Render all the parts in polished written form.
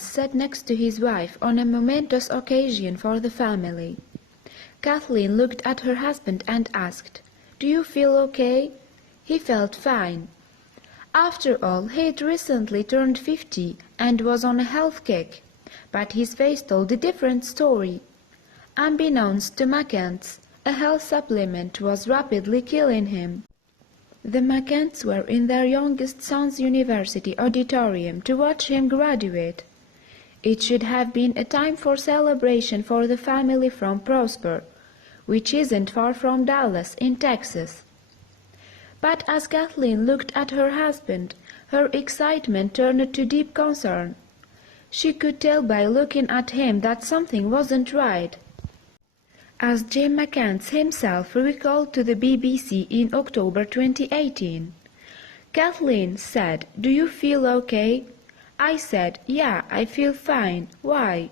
Sat next to his wife on a momentous occasion for the family. Kathleen looked at her husband and asked, "Do you feel okay?" He felt fine. After all, he'd recently turned 50 and was on a health kick, but his face told a different story. Unbeknownst to McCants, a health supplement was rapidly killing him. The McCants were in their youngest son's university auditorium to watch him graduate. It should have been a time for celebration for the family from Prosper, which isn't far from Dallas in Texas. But as Kathleen looked at her husband, her excitement turned to deep concern. She could tell by looking at him that something wasn't right. As Jim McCants himself recalled to the BBC in October 2018, Kathleen said, "Do you feel okay?" I said, "Yeah, I feel fine. Why?"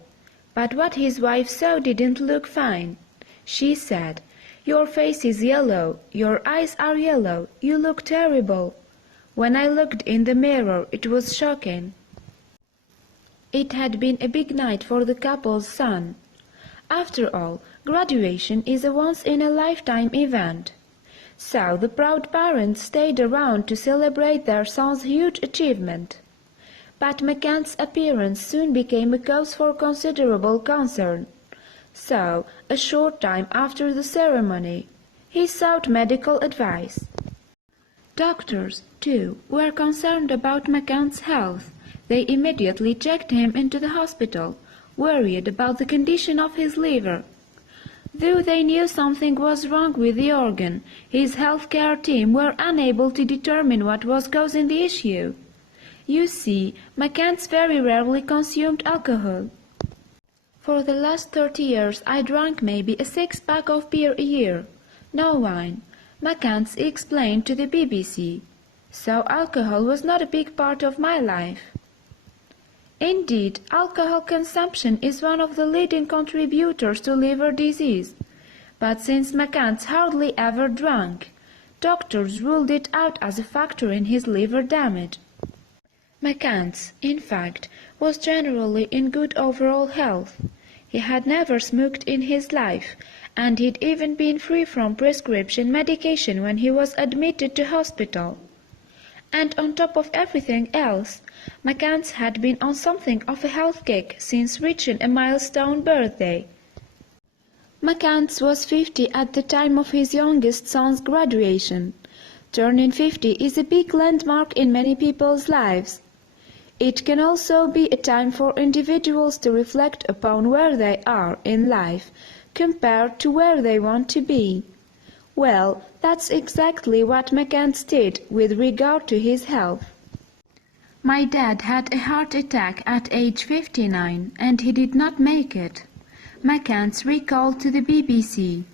But what his wife saw didn't look fine. She said, "Your face is yellow, your eyes are yellow, you look terrible." When I looked in the mirror, it was shocking. It had been a big night for the couple's son. After all, graduation is a once-in-a-lifetime event. So the proud parents stayed around to celebrate their son's huge achievement. But McCants' appearance soon became a cause for considerable concern. So, a short time after the ceremony, he sought medical advice. Doctors, too, were concerned about McCants' health. They immediately checked him into the hospital, worried about the condition of his liver. Though they knew something was wrong with the organ, his healthcare team were unable to determine what was causing the issue. You see, McCants very rarely consumed alcohol. For the last 30 years I drank maybe a 6-pack of beer a year. No wine, McCants explained to the BBC. So alcohol was not a big part of my life. Indeed, alcohol consumption is one of the leading contributors to liver disease. But since McCants hardly ever drank, doctors ruled it out as a factor in his liver damage. McCants, in fact, was generally in good overall health. He had never smoked in his life, and he'd even been free from prescription medication when he was admitted to hospital. And on top of everything else, McCants had been on something of a health kick since reaching a milestone birthday. McCants was 50 at the time of his youngest son's graduation. Turning 50 is a big landmark in many people's lives. It can also be a time for individuals to reflect upon where they are in life compared to where they want to be. Well, that's exactly what McCants did with regard to his health. My dad had a heart attack at age 59 and he did not make it. McCants recalled to the BBC,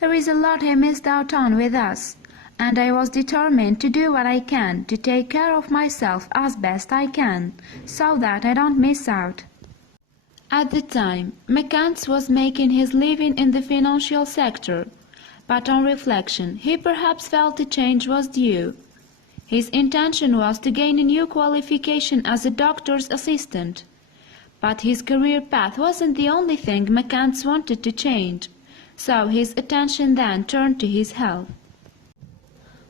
"There is a lot I missed out on with us, and I was determined to do what I can to take care of myself as best I can, so that I don't miss out." At the time, McCants was making his living in the financial sector, but on reflection, he perhaps felt a change was due. His intention was to gain a new qualification as a doctor's assistant. But his career path wasn't the only thing McCants wanted to change, so his attention then turned to his health.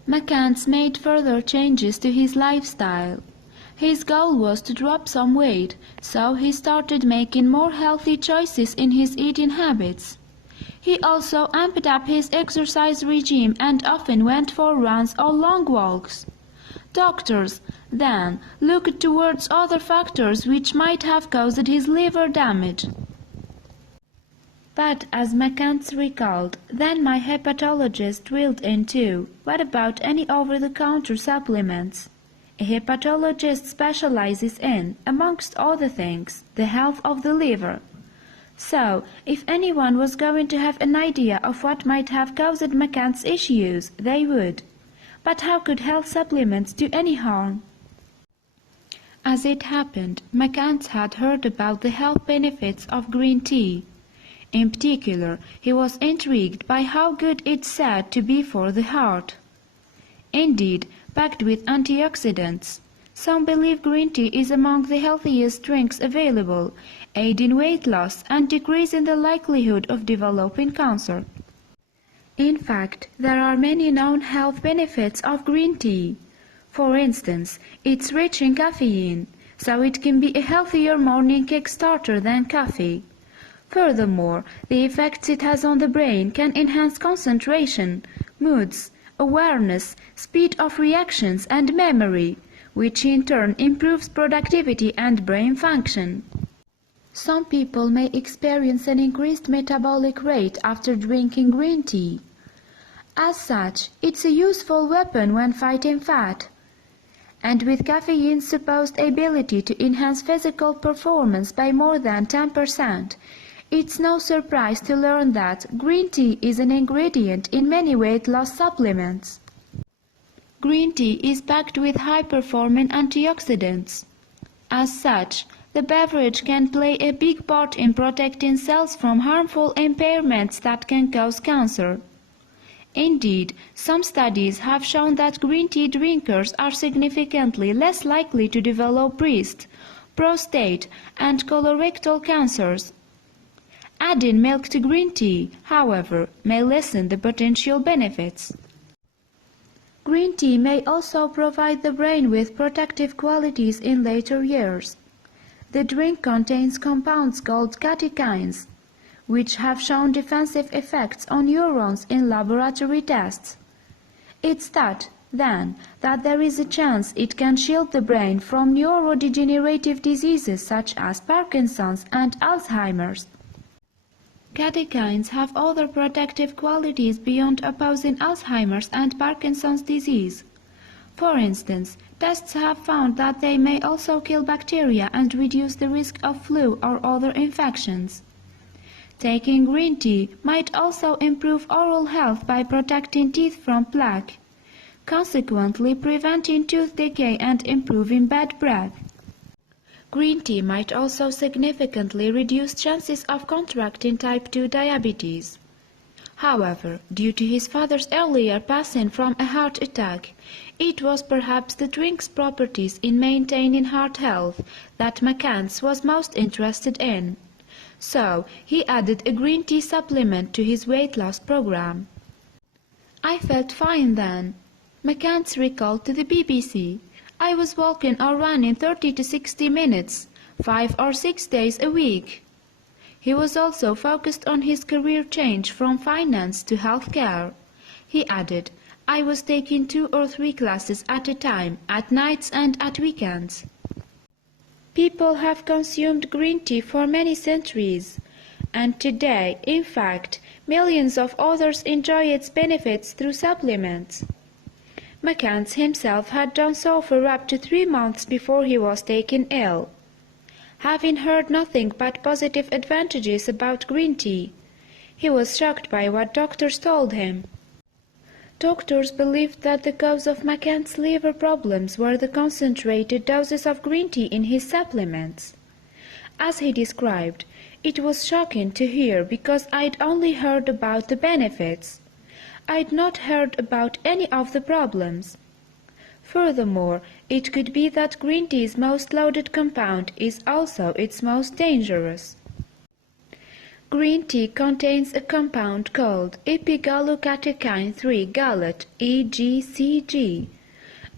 McCants made further changes to his lifestyle. His goal was to drop some weight, so he started making more healthy choices in his eating habits. He also amped up his exercise regime and often went for runs or long walks. Doctors then looked towards other factors which might have caused his liver damage. But as McCants recalled, then my hepatologist drilled in too. What about any over-the-counter supplements? A hepatologist specializes in, amongst other things, the health of the liver. So, if anyone was going to have an idea of what might have caused McCants' issues, they would. But how could health supplements do any harm? As it happened, McCants had heard about the health benefits of green tea. In particular, he was intrigued by how good it's said to be for the heart. Indeed, packed with antioxidants, Some believe green tea is among the healthiest drinks available, aid in weight loss and decrease in the likelihood of developing cancer. In fact, there are many known health benefits of green tea. For instance, it's rich in caffeine, so it can be a healthier morning kickstarter than coffee. Furthermore, the effects it has on the brain can enhance concentration, moods, awareness, speed of reactions and memory, which in turn improves productivity and brain function. Some people may experience an increased metabolic rate after drinking green tea. As such, it's a useful weapon when fighting fat. And with caffeine's supposed ability to enhance physical performance by more than 10%, it's no surprise to learn that green tea is an ingredient in many weight loss supplements. Green tea is packed with high-performing antioxidants. As such, the beverage can play a big part in protecting cells from harmful impairments that can cause cancer. Indeed, some studies have shown that green tea drinkers are significantly less likely to develop breast, prostate, and colorectal cancers. Adding milk to green tea, however, may lessen the potential benefits. Green tea may also provide the brain with protective qualities in later years. The drink contains compounds called catechins, which have shown defensive effects on neurons in laboratory tests. It's thought, then, that there is a chance it can shield the brain from neurodegenerative diseases such as Parkinson's and Alzheimer's. Catechins have other protective qualities beyond opposing Alzheimer's and Parkinson's disease. For instance, tests have found that they may also kill bacteria and reduce the risk of flu or other infections. Taking green tea might also improve oral health by protecting teeth from plaque, consequently preventing tooth decay and improving bad breath. Green tea might also significantly reduce chances of contracting type 2 diabetes. However, due to his father's earlier passing from a heart attack, it was perhaps the drink's properties in maintaining heart health that McCants was most interested in. So, he added a green tea supplement to his weight loss program. "I felt fine then," McCants recalled to the BBC. "I was walking or running 30 to 60 minutes, 5 or 6 days a week." He was also focused on his career change from finance to healthcare. He added, "I was taking 2 or 3 classes at a time, at nights and at weekends." People have consumed green tea for many centuries, and today, in fact, millions of others enjoy its benefits through supplements. McCants himself had done so for up to 3 months before he was taken ill. Having heard nothing but positive advantages about green tea, he was shocked by what doctors told him. Doctors believed that the cause of McCants' liver problems were the concentrated doses of green tea in his supplements. As he described, "It was shocking to hear because I'd only heard about the benefits. I'd not heard about any of the problems. Furthermore, it could be that green tea's most loaded compound is also its most dangerous." Green tea contains a compound called epigallocatechin 3 gallate (EGCG),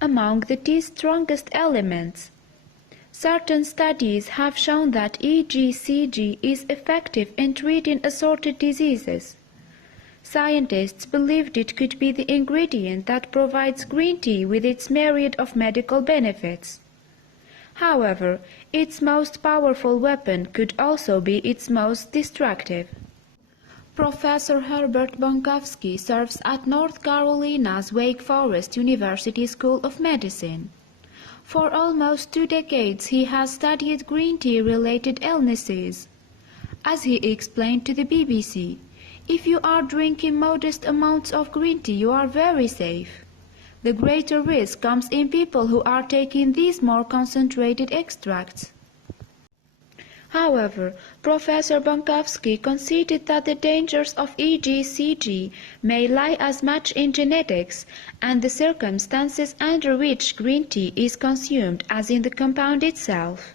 among the tea's strongest elements. Certain studies have shown that EGCG is effective in treating assorted diseases. Scientists believed it could be the ingredient that provides green tea with its myriad of medical benefits. However, its most powerful weapon could also be its most destructive. Professor Herbert Bonkowski serves at North Carolina's Wake Forest University School of Medicine. For almost 2 decades he has studied green tea-related illnesses. As he explained to the BBC, "If you are drinking modest amounts of green tea, you are very safe. The greater risk comes in people who are taking these more concentrated extracts." However, Professor Bonkowski conceded that the dangers of EGCG may lie as much in genetics and the circumstances under which green tea is consumed as in the compound itself.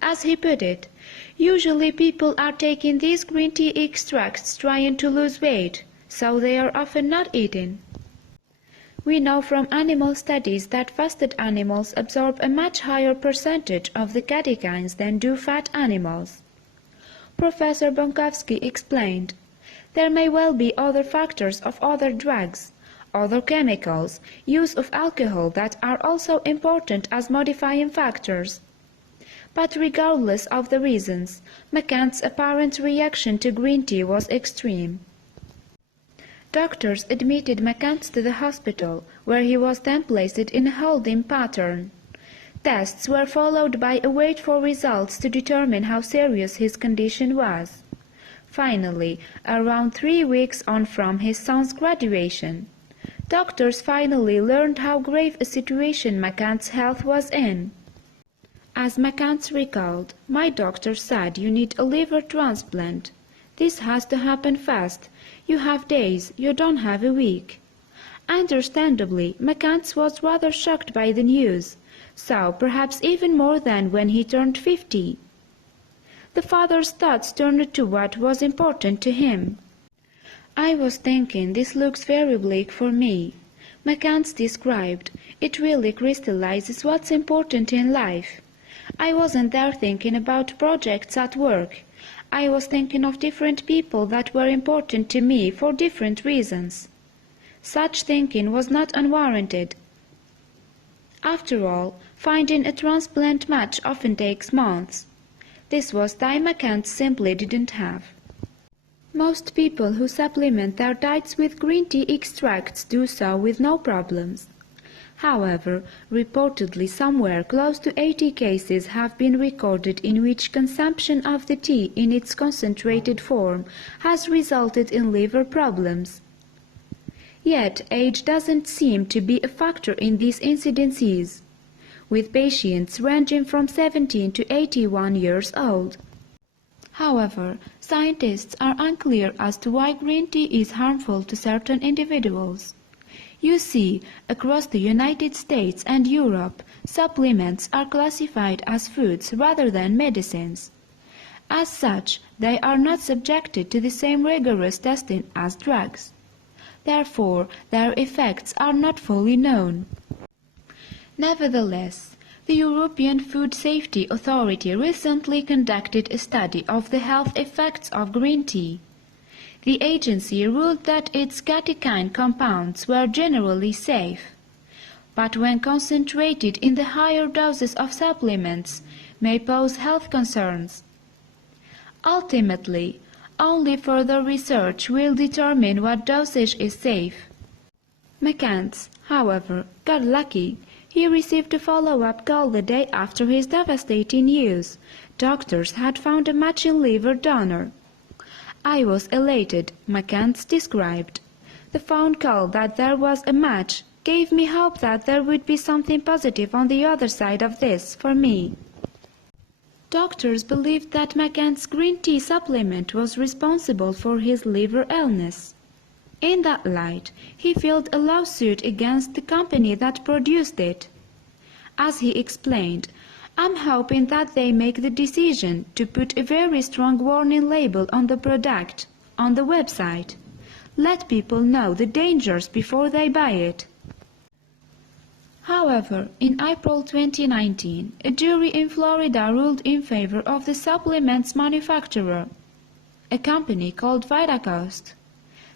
As he put it, usually people are taking these green tea extracts trying to lose weight, so they are often not eaten. We know from animal studies that fasted animals absorb a much higher percentage of the catechins than do fat animals. Professor Bonkowski explained, there may well be other factors of other drugs, other chemicals, use of alcohol that are also important as modifying factors. But regardless of the reasons, McCants' apparent reaction to green tea was extreme. Doctors admitted McCants to the hospital, where he was then placed in a holding pattern. Tests were followed by a wait for results to determine how serious his condition was. Finally, around 3 weeks on from his son's graduation, doctors finally learned how grave a situation McCants' health was in. As McCants recalled, "My doctor said you need a liver transplant. This has to happen fast. You have days, you don't have a week." Understandably, McCants was rather shocked by the news, so perhaps even more than when he turned 50. The father's thoughts turned to what was important to him. "I was thinking, this looks very bleak for me," McCants described. "It really crystallizes what's important in life. I wasn't there thinking about projects at work. I was thinking of different people that were important to me for different reasons. Such thinking was not unwarranted. After all, finding a transplant match often takes months. This was time McCants simply didn't have." Most people who supplement their diets with green tea extracts do so with no problems. However, reportedly somewhere close to 80 cases have been recorded in which consumption of the tea in its concentrated form has resulted in liver problems. Yet age doesn't seem to be a factor in these incidences, with patients ranging from 17 to 81 years old. However, scientists are unclear as to why green tea is harmful to certain individuals. You see, across the United States and Europe, supplements are classified as foods rather than medicines. As such, they are not subjected to the same rigorous testing as drugs. Therefore, their effects are not fully known. Nevertheless, the European Food Safety Authority recently conducted a study of the health effects of green tea. The agency ruled that its catechin compounds were generally safe, but when concentrated in the higher doses of supplements, may pose health concerns. Ultimately, only further research will determine what dosage is safe. McCants, however, got lucky. He received a follow-up call the day after his devastating news. Doctors had found a matching liver donor. "I was elated," McCants described. "The phone call that there was a match gave me hope that there would be something positive on the other side of this for me." Doctors believed that McCants' green tea supplement was responsible for his liver illness. In that light, he filed a lawsuit against the company that produced it. As he explained, "I'm hoping that they make the decision to put a very strong warning label on the product, on the website. Let people know the dangers before they buy it." However, in April 2019, a jury in Florida ruled in favor of the supplement's manufacturer, a company called Vitacost.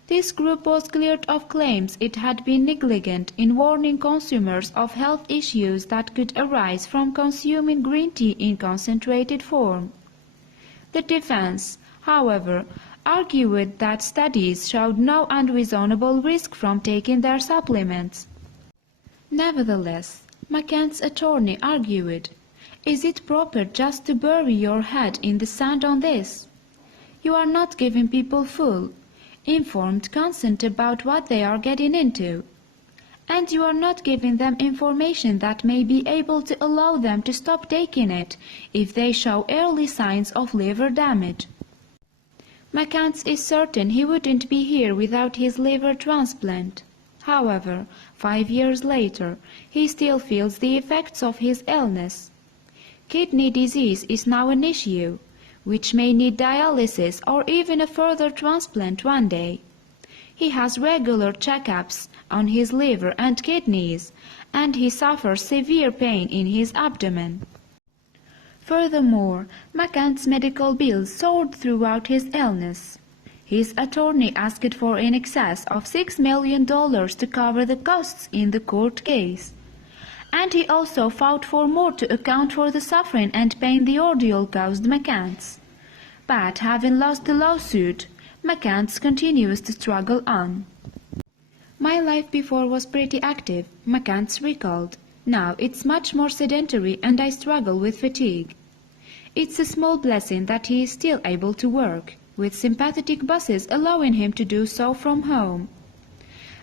This group was cleared of claims it had been negligent in warning consumers of health issues that could arise from consuming green tea in concentrated form. The defense, however, argued that studies showed no unreasonable risk from taking their supplements. Nevertheless, McCants' attorney argued, "Is it proper just to bury your head in the sand on this? You are not giving people full, informed consent about what they are getting into. and you are not giving them information that may be able to allow them to stop taking it if they show early signs of liver damage. McCants is certain he wouldn't be here without his liver transplant. However, 5 years later, he still feels the effects of his illness. Kidney disease is now an issue, which may need dialysis or even a further transplant one day. He has regular checkups on his liver and kidneys, and he suffers severe pain in his abdomen. Furthermore, McCants' medical bills soared throughout his illness. His attorney asked for in excess of $6 million to cover the costs in the court case. And he also fought for more to account for the suffering and pain the ordeal caused McCants. But having lost the lawsuit, McCants continues to struggle on. My life before was pretty active, McCants recalled. Now it's much more sedentary and I struggle with fatigue. It's a small blessing that he is still able to work, with sympathetic buses allowing him to do so from home.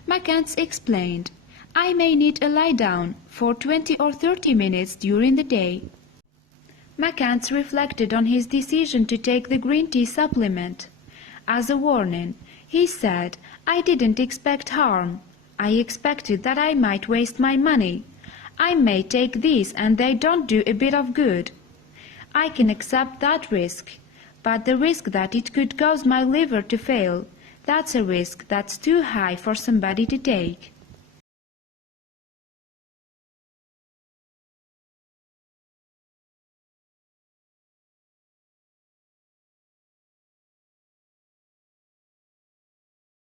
McCants explained, I may need a lie down for 20 or 30 minutes during the day. McCants reflected on his decision to take the green tea supplement. As a warning, he said, I didn't expect harm. I expected that I might waste my money. I may take these and they don't do a bit of good. I can accept that risk, but the risk that it could cause my liver to fail, that's a risk that's too high for somebody to take.